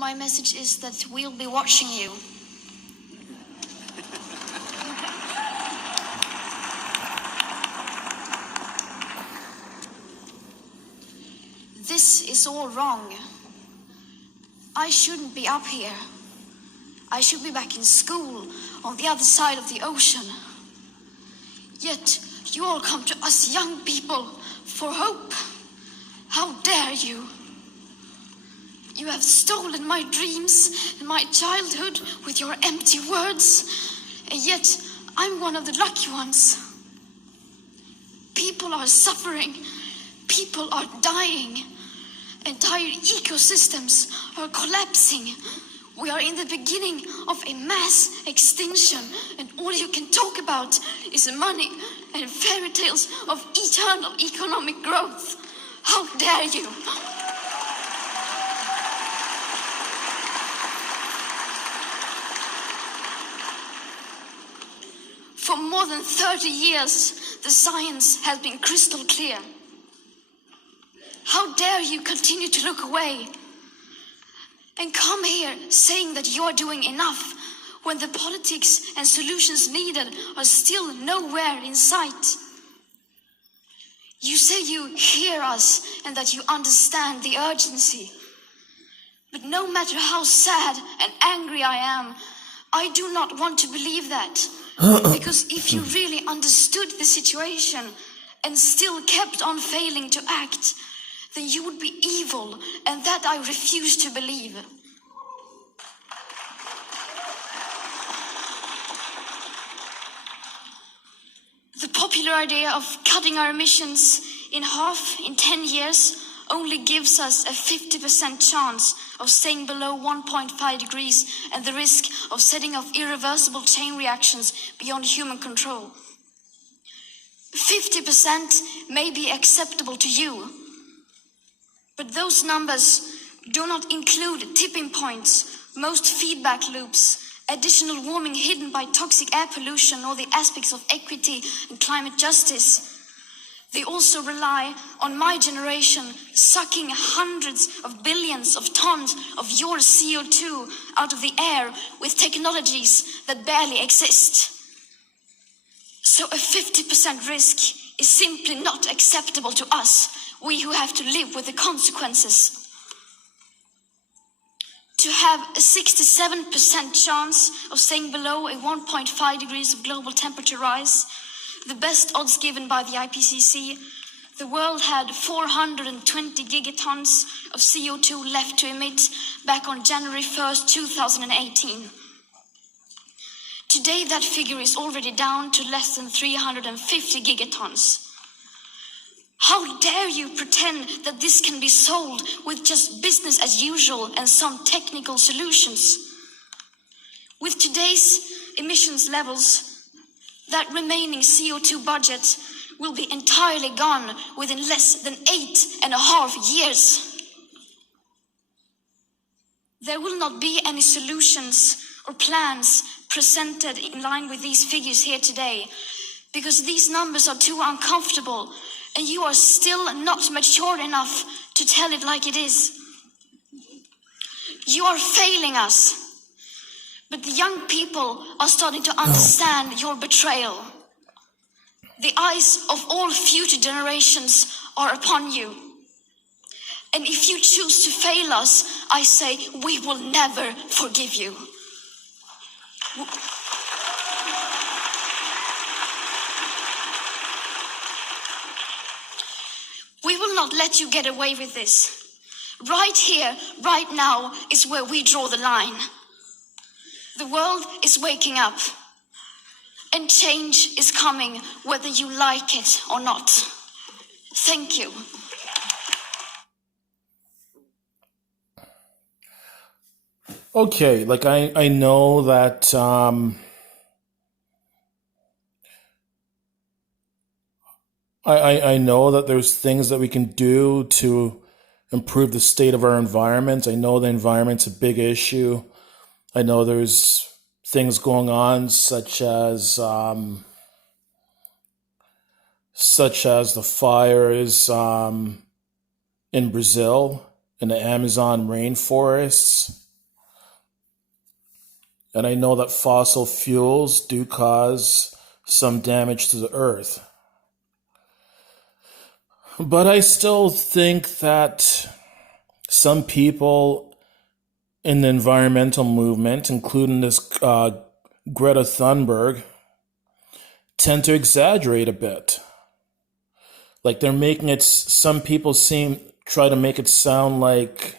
My message is that we'll be watching you. This is all wrong. I shouldn't be up here. I should be back in school on the other side of the ocean. Yet you all come to us young people for hope. How dare you? You have stolen my dreams and my childhood with your empty words, and yet I'm one of the lucky ones. People are suffering. People are dying. Entire ecosystems are collapsing. We are in the beginning of a mass extinction, and all you can talk about is money and fairy tales of eternal economic growth. How dare you? For more than 30 years, the science has been crystal clear. How dare you continue to look away and come here saying that you're doing enough when the politics and solutions needed are still nowhere in sight? You say you hear us and that you understand the urgency. But no matter how sad and angry I am, I do not want to believe that. Because if you really understood the situation and still kept on failing to act, then you would be evil, and that I refuse to believe. The popular idea of cutting our emissions in half in 10 years only gives us a 50% chance of staying below 1.5 degrees and the risk of setting off irreversible chain reactions beyond human control. 50% may be acceptable to you, but those numbers do not include tipping points, most feedback loops, additional warming hidden by toxic air pollution, or the aspects of equity and climate justice. They also rely on my generation sucking hundreds of billions of tons of your CO2 out of the air with technologies that barely exist. So a 50% risk is simply not acceptable to us, we who have to live with the consequences. To have a 67% chance of staying below a 1.5 degrees of global temperature rise, the best odds given by the IPCC, the world had 420 gigatons of CO2 left to emit back on January 1st, 2018. Today, that figure is already down to less than 350 gigatons. How dare you pretend that this can be solved with just business as usual and some technical solutions? With today's emissions levels, that remaining CO2 budget will be entirely gone within less than 8.5 years. There will not be any solutions or plans presented in line with these figures here today, because these numbers are too uncomfortable and you are still not mature enough to tell it like it is. You are failing us, but the young people are starting to understand your betrayal. The eyes of all future generations are upon you. And if you choose to fail us, I say we will never forgive you. We will not let you get away with this. Right here, right now, is where we draw the line. The world is waking up, and change is coming whether you like it or not. Thank you. Okay, like I know that I know that there's things that we can do to improve the state of our environment. I know the environment's a big issue. I know there's things going on such as the fires in Brazil, in the Amazon rainforests. And I know that fossil fuels do cause some damage to the earth. But I still think that some people in the environmental movement, including this Greta Thunberg, tend to exaggerate a bit. Like they're making it, some people try to make it sound like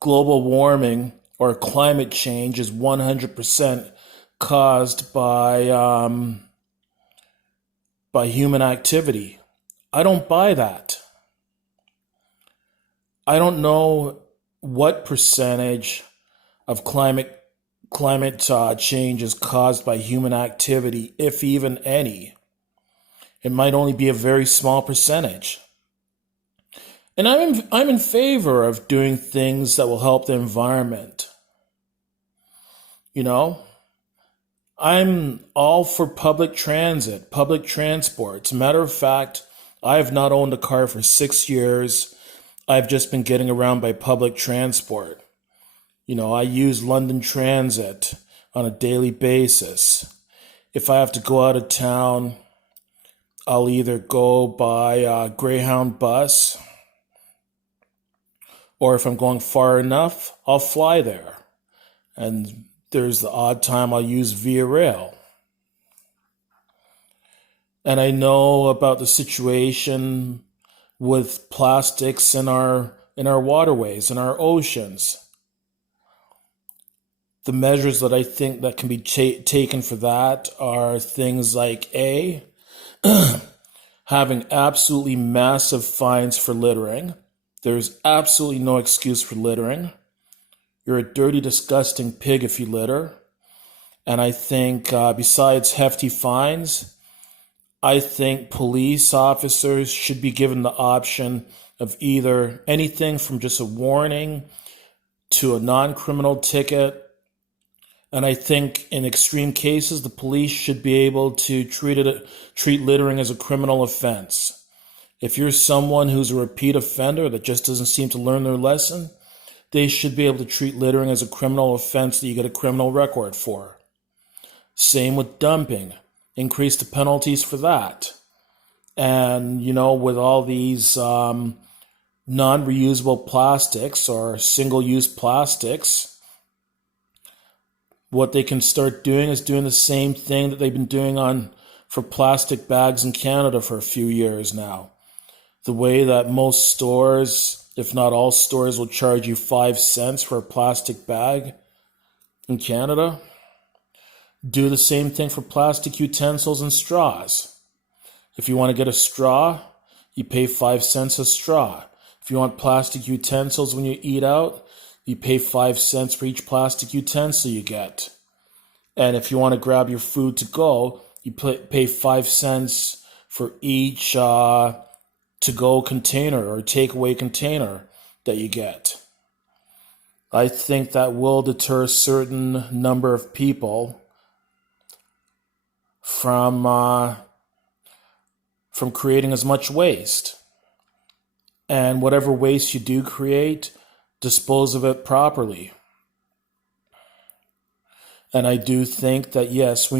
global warming or climate change is 100% caused by human activity. I don't buy that. I don't know what percentage of climate change is caused by human activity, if even any. It might only be a very small percentage. And I'm in favor of doing things that will help the environment. You know, I'm all for public transit, public transport. As a matter of fact, I have not owned a car for 6 years. I've just been getting around by public transport. You know, I use London Transit on a daily basis. If I have to go out of town, I'll either go by a Greyhound bus, or if I'm going far enough, I'll fly there. And there's the odd time I'll use Via Rail. And I know about the situation with plastics in our waterways, in our oceans. The measures that I think that can be taken for that are things like A, having absolutely massive fines for littering. There's absolutely no excuse for littering. You're a dirty, disgusting pig if you litter. And I think besides hefty fines, I think police officers should be given the option of either anything from just a warning to a non-criminal ticket. And I think in extreme cases, the police should be able to treat littering as a criminal offense. If you're someone who's a repeat offender that just doesn't seem to learn their lesson, they should be able to treat littering as a criminal offense that you get a criminal record for. Same with dumping. Increase the penalties for that. And, you know, with all these non-reusable plastics or single-use plastics, what they can start doing is doing the same thing that they've been doing for plastic bags in Canada for a few years now. The way that most stores, if not all stores, will charge you 5 cents for a plastic bag in Canada. Do the same thing for plastic utensils and straws. If you want to get a straw, you pay 5 cents a straw. If you want plastic utensils when you eat out, you pay 5 cents for each plastic utensil you get. And if you want to grab your food to go, you pay 5 cents for each to-go container or takeaway container that you get. I think that will deter a certain number of people from creating as much waste. And whatever waste you do create, dispose of it properly. And I do think that, yes,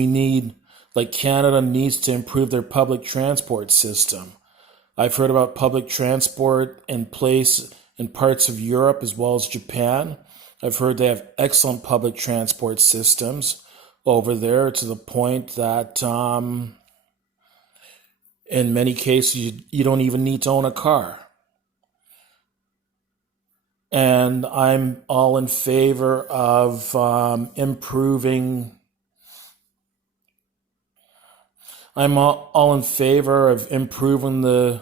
Canada needs to improve their public transport system. I've heard about public transport in parts of Europe as well as Japan. I've heard they have excellent public transport systems over there to the point that in many cases you don't even need to own a car. And I'm all in favor of improving. I'm all in favor of improving the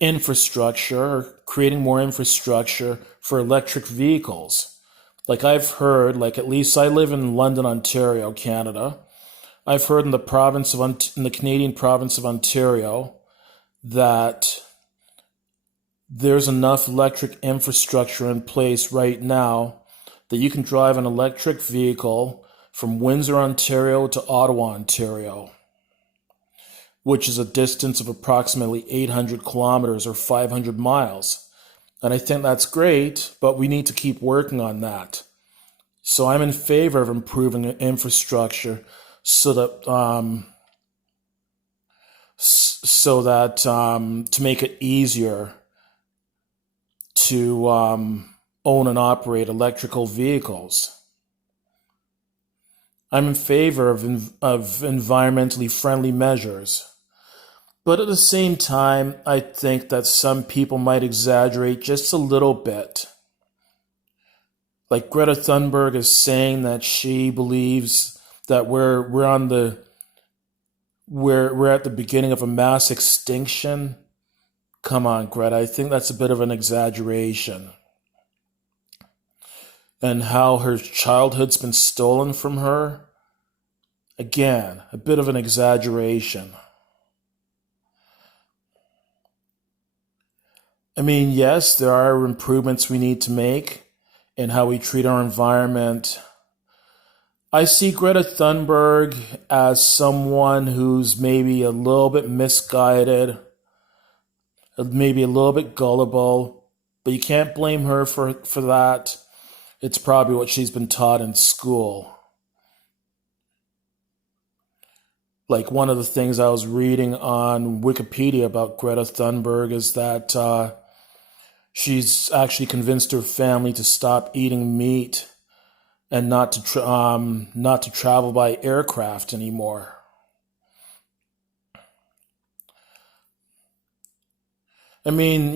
infrastructure, creating more infrastructure for electric vehicles. Like I've heard, at least I live in London, Ontario, Canada. I've heard in the Canadian province of Ontario that there's enough electric infrastructure in place right now that you can drive an electric vehicle from Windsor, Ontario to Ottawa, Ontario, which is a distance of approximately 800 kilometers or 500 miles. And I think that's great, but we need to keep working on that. So I'm in favor of improving the infrastructure so that to make it easier to own and operate electrical vehicles. I'm in favor of environmentally friendly measures. But at the same time, I think that some people might exaggerate just a little bit. Like Greta Thunberg is saying that she believes that we're at the beginning of a mass extinction. Come on, Greta, I think that's a bit of an exaggeration. And how her childhood's been stolen from her. Again, a bit of an exaggeration. I mean, yes, there are improvements we need to make in how we treat our environment. I see Greta Thunberg as someone who's maybe a little bit misguided, maybe a little bit gullible, but you can't blame her for that. It's probably what she's been taught in school. Like one of the things I was reading on Wikipedia about Greta Thunberg is that she's actually convinced her family to stop eating meat and not to travel by aircraft anymore. I mean,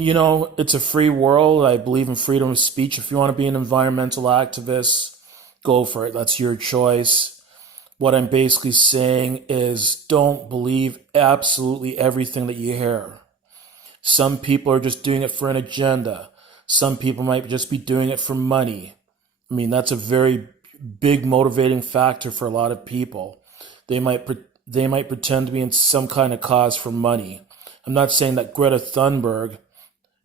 it's a free world. I believe in freedom of speech. If you want to be an environmental activist, go for it. That's your choice. What I'm basically saying is don't believe absolutely everything that you hear. Some people are just doing it for an agenda. Some people might just be doing it for money. I mean, that's a very big motivating factor for a lot of people. They might pretend to be in some kind of cause for money. I'm not saying that Greta Thunberg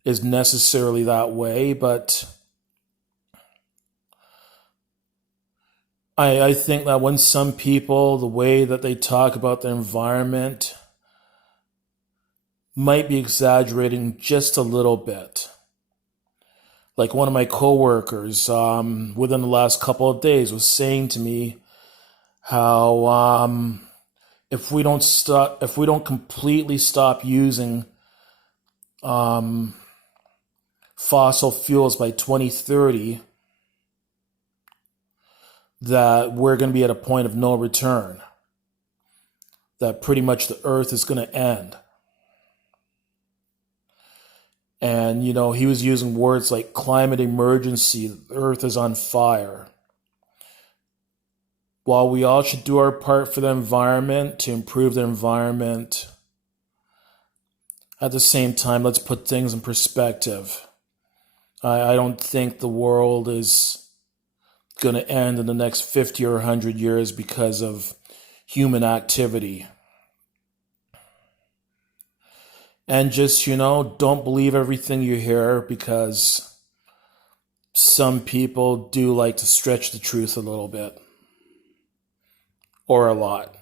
is necessarily that way, but I think that when some people, the way that they talk about the environment might be exaggerating just a little bit. Like one of my coworkers within the last couple of days was saying to me how if we don't completely stop using fossil fuels by 2030, that we're going to be at a point of no return. That pretty much the earth is going to end. And, he was using words like climate emergency, the earth is on fire. While we all should do our part for the environment, to improve the environment, at the same time, let's put things in perspective. I don't think the world is going to end in the next 50 or 100 years because of human activity. And just, don't believe everything you hear, because some people do like to stretch the truth a little bit. Or a lot.